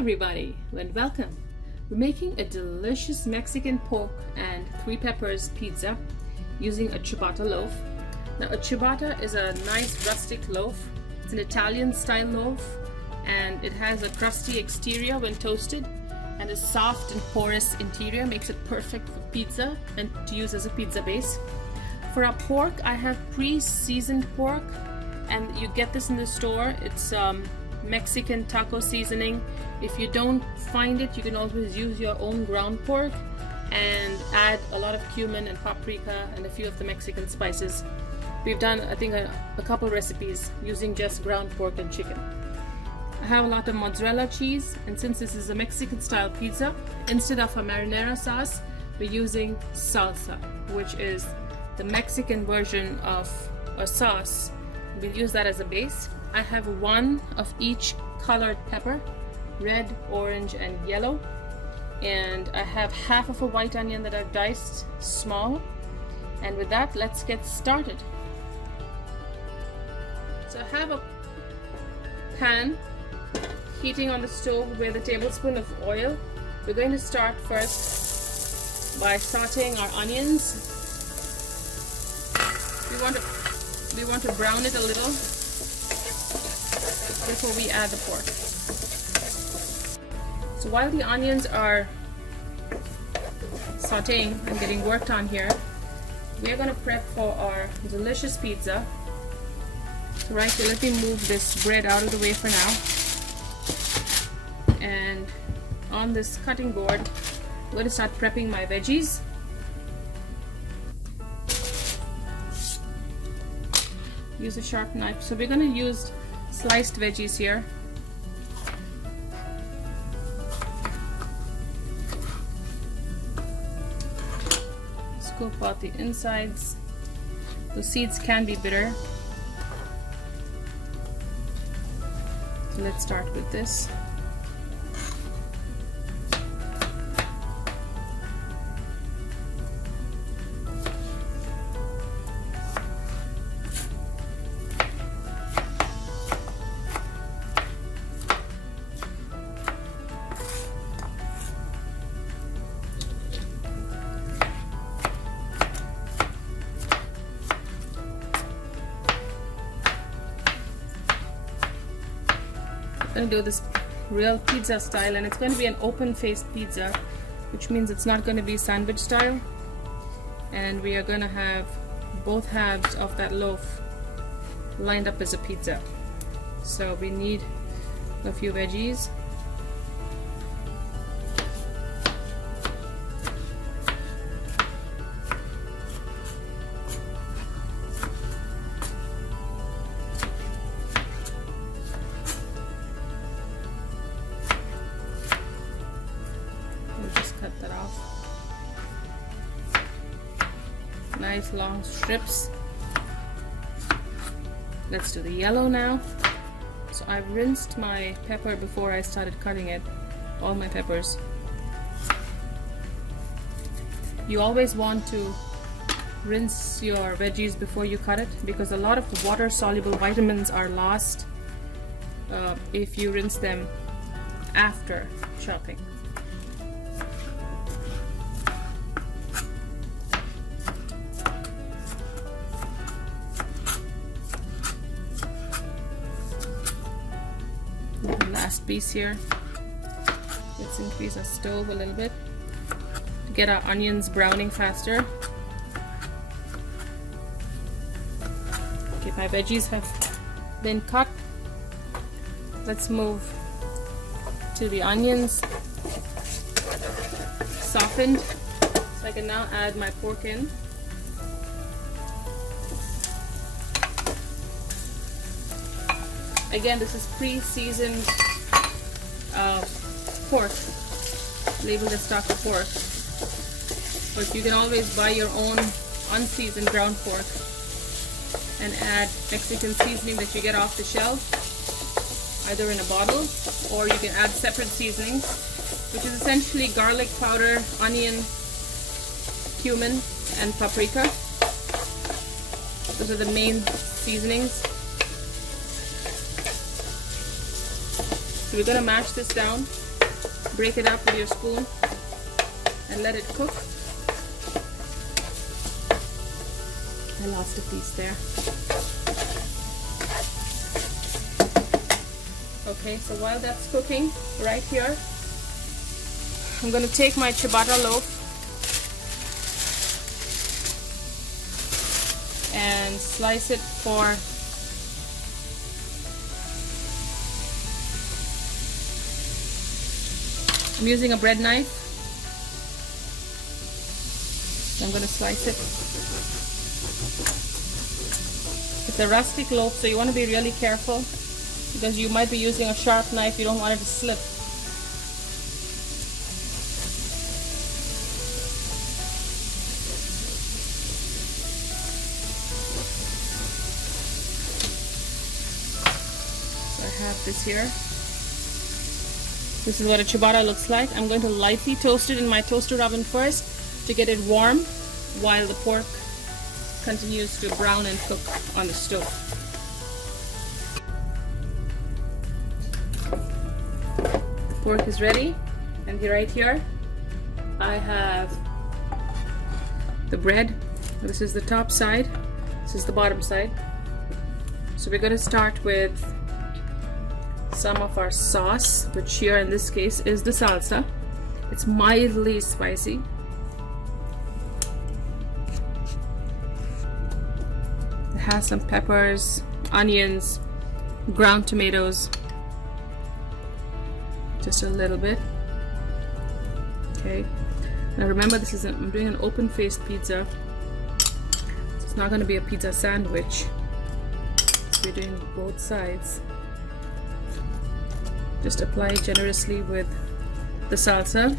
everybody, and welcome. We're making a delicious Mexican pork and 3 peppers pizza using a ciabatta loaf. Now a ciabatta is a nice rustic loaf. It's an Italian style loaf and it has a crusty exterior when toasted and a soft and porous interior, makes it perfect for pizza and to use as a pizza base. For our pork, I have pre-seasoned pork, and you get this in the store. It's Mexican taco seasoning. If you don't find it, you can always use your own ground pork and add a lot of cumin and paprika and a few of the Mexican spices. We've done, I think, a couple recipes using just ground pork and chicken. I have a lot of mozzarella cheese, and since this is a Mexican style pizza, instead of a marinara sauce, we're using salsa, which is the Mexican version of a sauce. We'll use that as a base. I have 1 of each colored pepper, red, orange, and yellow. And I have half of a white onion that I've diced small. And with that, let's get started. So I have a pan heating on the stove with a tablespoon of oil. We're going to start first by sauteing our onions. We want to brown it a little before we add the pork. So while the onions are sauteing and getting worked on here, we're going to prep for our delicious pizza. So right here, let me move this bread out of the way for now. And on this cutting board, I'm going to start prepping my veggies. Use a sharp knife. So we're going to use sliced veggies here. Scoop out the insides. The seeds can be bitter. So let's start with this. I'm going to do this real pizza style, and it's going to be an open-faced pizza, which means it's not going to be sandwich style, and we are going to have both halves of that loaf lined up as a pizza. So we need a few veggies. Cut that off. Nice long strips. Let's do the yellow now. So I've rinsed my pepper before I started cutting it, all my peppers. You always want to rinse your veggies before you cut it, because a lot of water-soluble vitamins are lost if you rinse them after chopping. Last piece here. Let's increase our stove a little bit to get our onions browning faster. Okay, my veggies have been cut. Let's move to the onions softened. So I can now add my pork in. Again, this is pre-seasoned pork, labeled as taco pork, but you can always buy your own unseasoned ground pork and add Mexican seasoning that you get off the shelf, either in a bottle, or you can add separate seasonings, which is essentially garlic powder, onion, cumin, and paprika. Those are the main seasonings. So we're going to mash this down. break it up with your spoon and let it cook. I lost a piece there. Okay, so while that's cooking right here, I'm going to take my ciabatta loaf and slice it for I'm using a bread knife. I'm going to slice it. It's a rustic loaf, so you want to be really careful because you might be using a sharp knife. You don't want it to slip. So I have this here. This is what a ciabatta looks like. I'm going to lightly toast it in my toaster oven first to get it warm while the pork continues to brown and cook on the stove. The pork is ready, and right here I have the bread. This is the top side, this is the bottom side. So we're going to start with some of our sauce, which here in this case is the salsa. It's mildly spicy. It has some peppers, onions, ground tomatoes, just a little bit. Okay, now remember I'm doing an open-faced pizza, so it's not going to be a pizza sandwich. So we're doing both sides. Just apply generously with the salsa.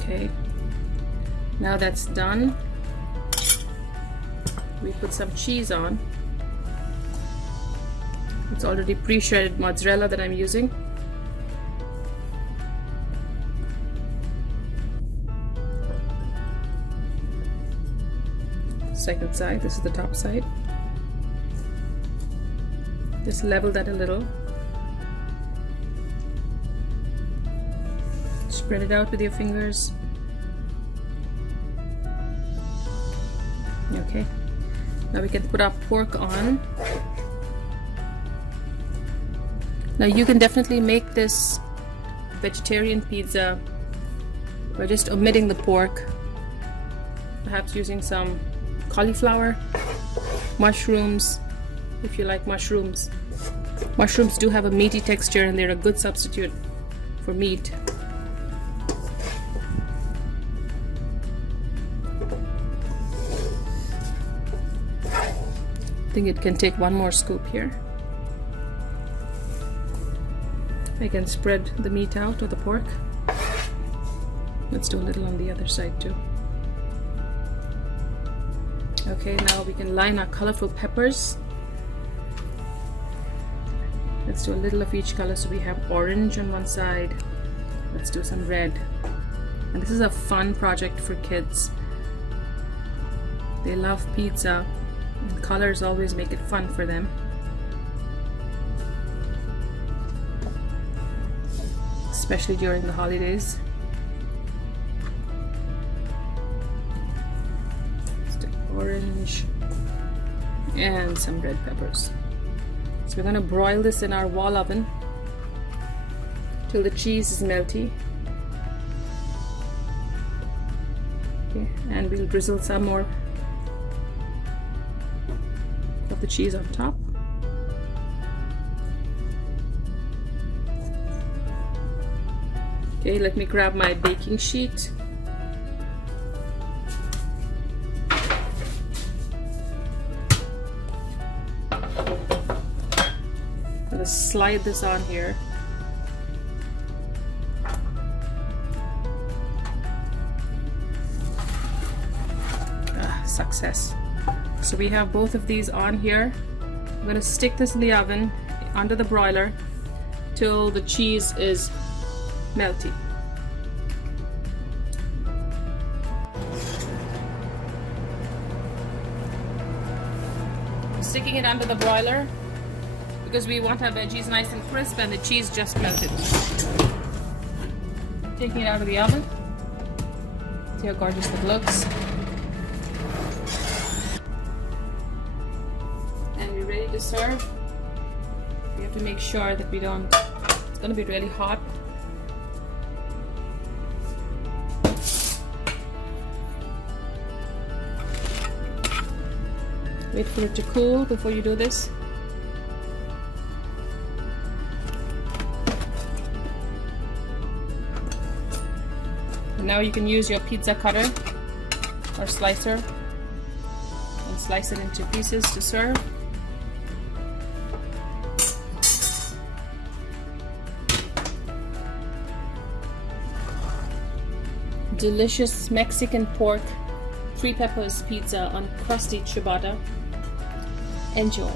Okay, now that's done. We put some cheese on. It's already pre-shredded mozzarella that I'm using. Second side, this is the top side. Just level that a little. Spread it out with your fingers. Okay, now we can put our pork on. Now you can definitely make this vegetarian pizza by just omitting the pork, perhaps using some cauliflower, mushrooms, if you like mushrooms. Mushrooms do have a meaty texture and they're a good substitute for meat. I think it can take one more scoop here. I can spread the meat out or the pork. Let's do a little on the other side too. Okay, now we can line our colorful peppers. Let's do a little of each color. So we have orange on one side. Let's do some red. And this is a fun project for kids. They love pizza, and colors always make it fun for them. Especially during the holidays. Orange and some red peppers. So we're going to broil this in our wall oven till the cheese is melty. Okay, and we'll drizzle some more of the cheese on top. Okay, let me grab my baking sheet. Slide this on here. Success. So we have both of these on here. I'm going to stick this in the oven under the broiler till the cheese is melty. Sticking it under the broiler because we want our veggies nice and crisp and the cheese just melted. Taking it out of the oven. See how gorgeous it looks. And we're ready to serve. We have to make sure that we don't, it's going to be really hot. Wait for it to cool before you do this. And now you can use your pizza cutter or slicer and slice it into pieces to serve. Delicious Mexican pork, 3 peppers pizza on crusty ciabatta. Enjoy.